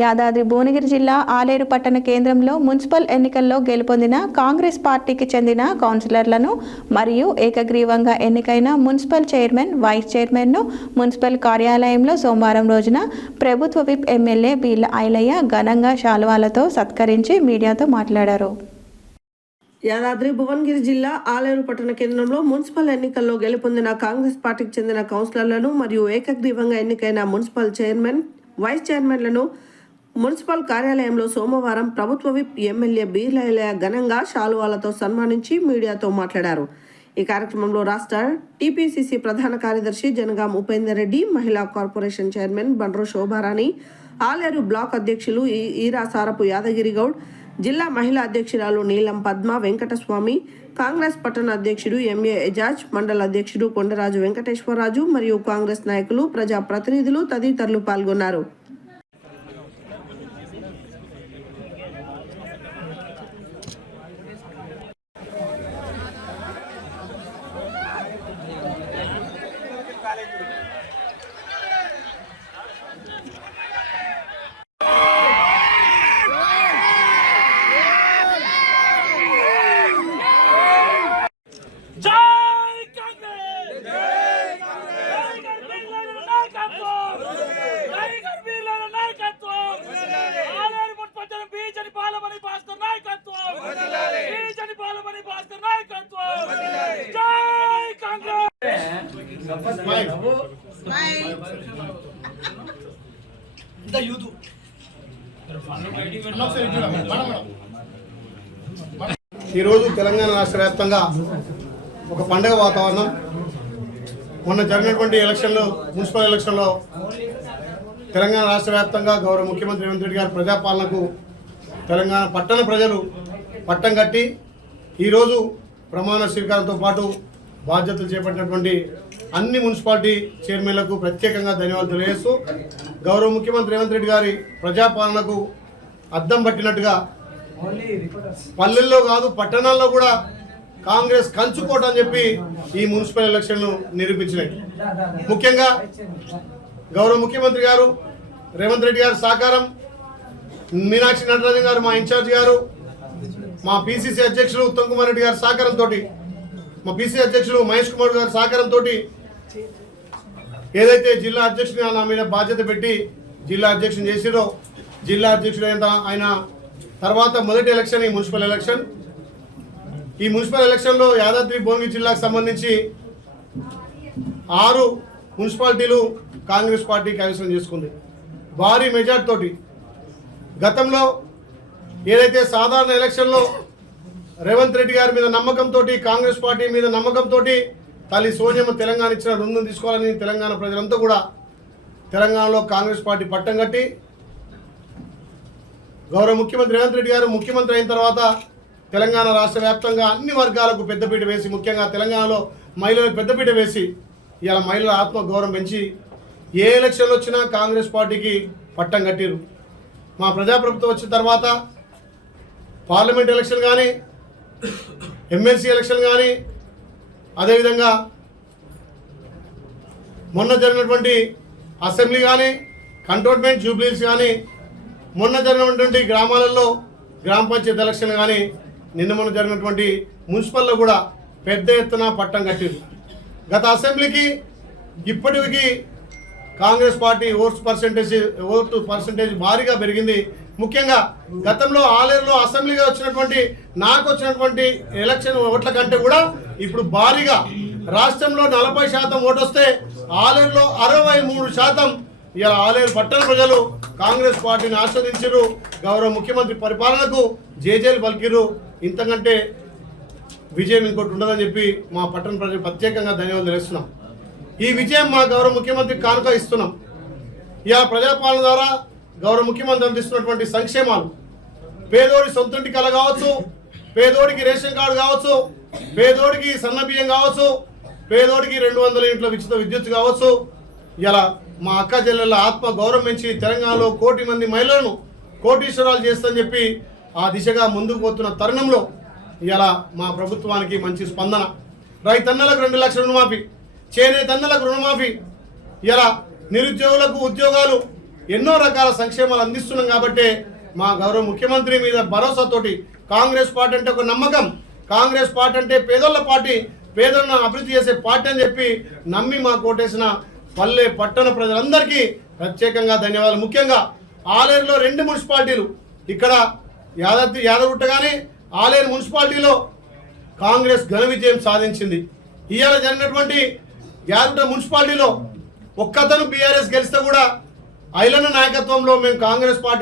యాదాద్రి భువనగిరి జిల్లా ఆలేరు పట్టణ కేంద్రంలో మున్సిపల్ ఎన్నికల్లో గెలుపొందిన కాంగ్రెస్ పార్టీకి చెందిన కౌన్సిలర్లను మరియు ఏకగ్రీవంగా ఎన్నికైన మున్సిపల్ చైర్మన్, వైస్ చైర్మన్ను మున్సిపల్ కార్యాలయంలో సోమవారం రోజున ప్రభుత్వ విప్ ఎమ్మెల్యే బీర్ల ఐలయ్య ఘనంగా శాలువాలతో సత్కరించి మీడియాతో మాట్లాడారు. యాదాద్రి భువనగిరి జిల్లా ఆలేరు పట్టణ కేంద్రంలో మున్సిపల్ ఎన్నికల్లో గెలుపొందిన కాంగ్రెస్ పార్టీకి చెందిన కౌన్సిలర్లను మరియు ఏకగ్రీవంగా ఎన్నికైన మున్సిపల్ చైర్మన్, వైస్ చైర్మన్లను మున్సిపల్ కార్యాలయంలో సోమవారం ప్రభుత్వ విప్ ఎమ్మెల్యే బీర్ల ఐలయ్య ఘనంగా శాలువాలతో సన్మానించి మీడియాతో మాట్లాడారు. ఈ కార్యక్రమంలో రాష్ట్ర టీపీసీసీ ప్రధాన కార్యదర్శి జనగాం ఉపేందర్ రెడ్డి, మహిళా corporation chairman Bandru Shobharani, Aleru block అధ్యక్షులు ఈరా సారపు యాదగిరి గౌడ్, జిల్లా మహిళా అధ్యక్షురాలు నీలం పద్మ వెంకటస్వామి, కాంగ్రెస్ పట్టణ అధ్యక్షుడు ఎంఏ ఎజాజ్, మండల అధ్యక్షుడు కొండరాజు వెంకటేశ్వరరాజు మరియు కాంగ్రెస్ నాయకులు, ప్రజా ప్రతినిధులు తదితరులు పాల్గొన్నారు. ఈరోజు తెలంగాణ రాష్ట్ర వ్యాప్తంగా ఒక పండుగ వాతావరణం. మొన్న జరిగినటువంటి ఎలక్షన్లో, మున్సిపల్ ఎలక్షన్లో తెలంగాణ రాష్ట్ర వ్యాప్తంగా గౌరవ ముఖ్యమంత్రి రేవంత్ రెడ్డి గారి ప్రజాపాలనకు తెలంగాణ పట్టణ ప్రజలు పట్టం కట్టి ఈరోజు ప్రమాణ స్వీకారంతో పాటు బాధ్యతలు చేపట్టినటువంటి అన్ని మున్సిపాలిటీ చైర్మన్లకు ప్రత్యేకంగా ధన్యవాదాలు తెలియజేస్తూ, గౌరవ ముఖ్యమంత్రి రేవంత్ రెడ్డి గారి ప్రజాపాలనకు అద్దం పట్టినట్టుగా పల్లెల్లో కాదు పట్టణాల్లో కూడా కాంగ్రెస్ కంచుకోట అని చెప్పి ఈ మున్సిపల్ ఎలక్షన్లు నిరూపించినాయి. ముఖ్యంగా గౌరవ ముఖ్యమంత్రి గారు రేవంత్ రెడ్డి గారి సహకారం, మీనాక్షి నటరాజన్ గారు మా ఇన్ఛార్జ్ గారు, మా పిసిసి అధ్యక్షులు ఉత్తమ్ కుమార్ రెడ్డి గారి సహకారంతో, మా పిసిసి అధ్యక్షులు మహేష్ కుమార్ గారి సహకారంతో ఏదైతే జిల్లా అధ్యక్షుని నా మీద బాధ్యత పెట్టి జిల్లా అధ్యక్షుని చేసిరో, జిల్లా అధ్యక్షుడు ఆయన తర్వాత మొదటి ఎలక్షన్ ఈ మున్సిపల్ ఎలక్షన్. ఈ మున్సిపల్ ఎలక్షన్లో యాదాద్రి భువనగిరి జిల్లాకు సంబంధించి 6 మున్సిపాలిటీలు కాంగ్రెస్ పార్టీ కైవసం చేసుకుంది భారీ మెజార్టీ తోటి. గతంలో ఏదైతే సాధారణ ఎలక్షన్లో రేవంత్ రెడ్డి గారి మీద నమ్మకంతో, కాంగ్రెస్ పార్టీ మీద నమ్మకంతో తల్లి సోనియమ్మ తెలంగాణ ఇచ్చిన రుణం తీసుకోవాలని తెలంగాణ ప్రజలంతా కూడా తెలంగాణలో కాంగ్రెస్ పార్టీ పట్టం కట్టి, గౌరవ ముఖ్యమంత్రి రేవంత్ రెడ్డి గారు ముఖ్యమంత్రి అయిన తర్వాత తెలంగాణ రాష్ట్ర వ్యాప్తంగా అన్ని వర్గాలకు పెద్దపీట వేసి, ముఖ్యంగా తెలంగాణలో మహిళలకు పెద్దపీట వేసి ఇలా మహిళల ఆత్మగౌరవం పెంచి ఏ ఎలక్షన్లు వచ్చినా కాంగ్రెస్ పార్టీకి పట్టం కట్టిరు. మా ప్రజాప్రభుత్వం వచ్చిన తర్వాత పార్లమెంట్ ఎలక్షన్ కానీ, ఎమ్మెల్సీ ఎలక్షన్ కానీ, అదేవిధంగా మొన్న జరిగినటువంటి అసెంబ్లీ కానీ, కంటోన్మెంట్ జూబ్లీస్ కానీ, మొన్న జరిగినటువంటి గ్రామాలలో గ్రామ పంచాయతీ ఎలక్షన్ కానీ, నిన్న మొన్న జరిగినటువంటి మున్సిపల్లో కూడా పెద్ద ఎత్తున పట్టం కట్టింది. గత అసెంబ్లీకి ఇప్పటికి కాంగ్రెస్ పార్టీ ఓటు పర్సంటేజ్ భారీగా పెరిగింది. ముఖ్యంగా గతంలో ఆలేరులో అసెంబ్లీగా వచ్చినటువంటి నాకు వచ్చినటువంటి ఎలక్షన్ ఓట్ల కంటే కూడా ఇప్పుడు భారీగా రాష్ట్రంలో 40% ఓటు వస్తే ఆలేరులో 63% ఇలా ఆలేరు పట్టణ ప్రజలు కాంగ్రెస్ పార్టీని ఆస్వాదించారు. గౌరవ ముఖ్యమంత్రి పరిపాలనకు జేజేలు పలికిరు. ఇంతకంటే విజయం ఇంకోటి ఉండదని చెప్పి మా పట్టణ ప్రజలు ప్రత్యేకంగా ధన్యవాదాలు తెలుస్తున్నాం. ఈ విజయం మా గౌరవ ముఖ్యమంత్రికి కానుక ఇస్తున్నాం. ఇలా ప్రజాపాలన ద్వారా గౌరవ ముఖ్యమంత్రి అందిస్తున్నటువంటి సంక్షేమాలు, పేదోడి సొంతంటి కళ కావచ్చు, పేదోడికి రేషన్ కార్డు కావచ్చు, పేదోడికి సన్న బియ్యం కావచ్చు, పేదోడికి 200 యూనిట్ల ఉచిత విద్యుత్ కావచ్చు, ఇలా మా అక్క చెల్లెళ్ళ ఆత్మ గౌరవం పెంచి తెలంగాణలో 1 కోటి మంది మహిళలను కోటీశ్వరాలు చేస్తని చెప్పి ఆ దిశగా ముందుకు పోతున్న తరుణంలో ఇలా మా ప్రభుత్వానికి మంచి స్పందన. రైతన్నలకు 2 లక్షల రుణమాఫీ, చేనేతన్నలకు రుణమాఫీ, ఇలా నిరుద్యోగులకు ఉద్యోగాలు, ఎన్నో రకాల సంక్షేమాలు అందిస్తున్నాం కాబట్టి మా గౌరవ ముఖ్యమంత్రి మీద భరోసాతోటి కాంగ్రెస్ పార్టీ అంటే ఒక నమ్మకం, కాంగ్రెస్ పార్టీ అంటే పేదోళ్ళ పార్టీ, పేదలను అభివృద్ధి చేసే పార్టీ అని చెప్పి నమ్మి మా కోటేసిన పల్లె పట్టణ ప్రజలందరికీ ప్రత్యేకంగా ధన్యవాదాలు. ముఖ్యంగా ఆలేరులో 2 మున్సిపాలిటీలు, ఇక్కడ యాదగుట్ట కానీ ఆలేరు మున్సిపాలిటీలో కాంగ్రెస్ ఘన విజయం సాధించింది. ఇవాళ జరిగినటువంటి యాదగుట్ట మున్సిపాలిటీలో ఒక్కతను బీఆర్ఎస్ గెలిస్తే కూడా ఐలన్న నాయకత్వంలో మేము కాంగ్రెస్ పార్టీ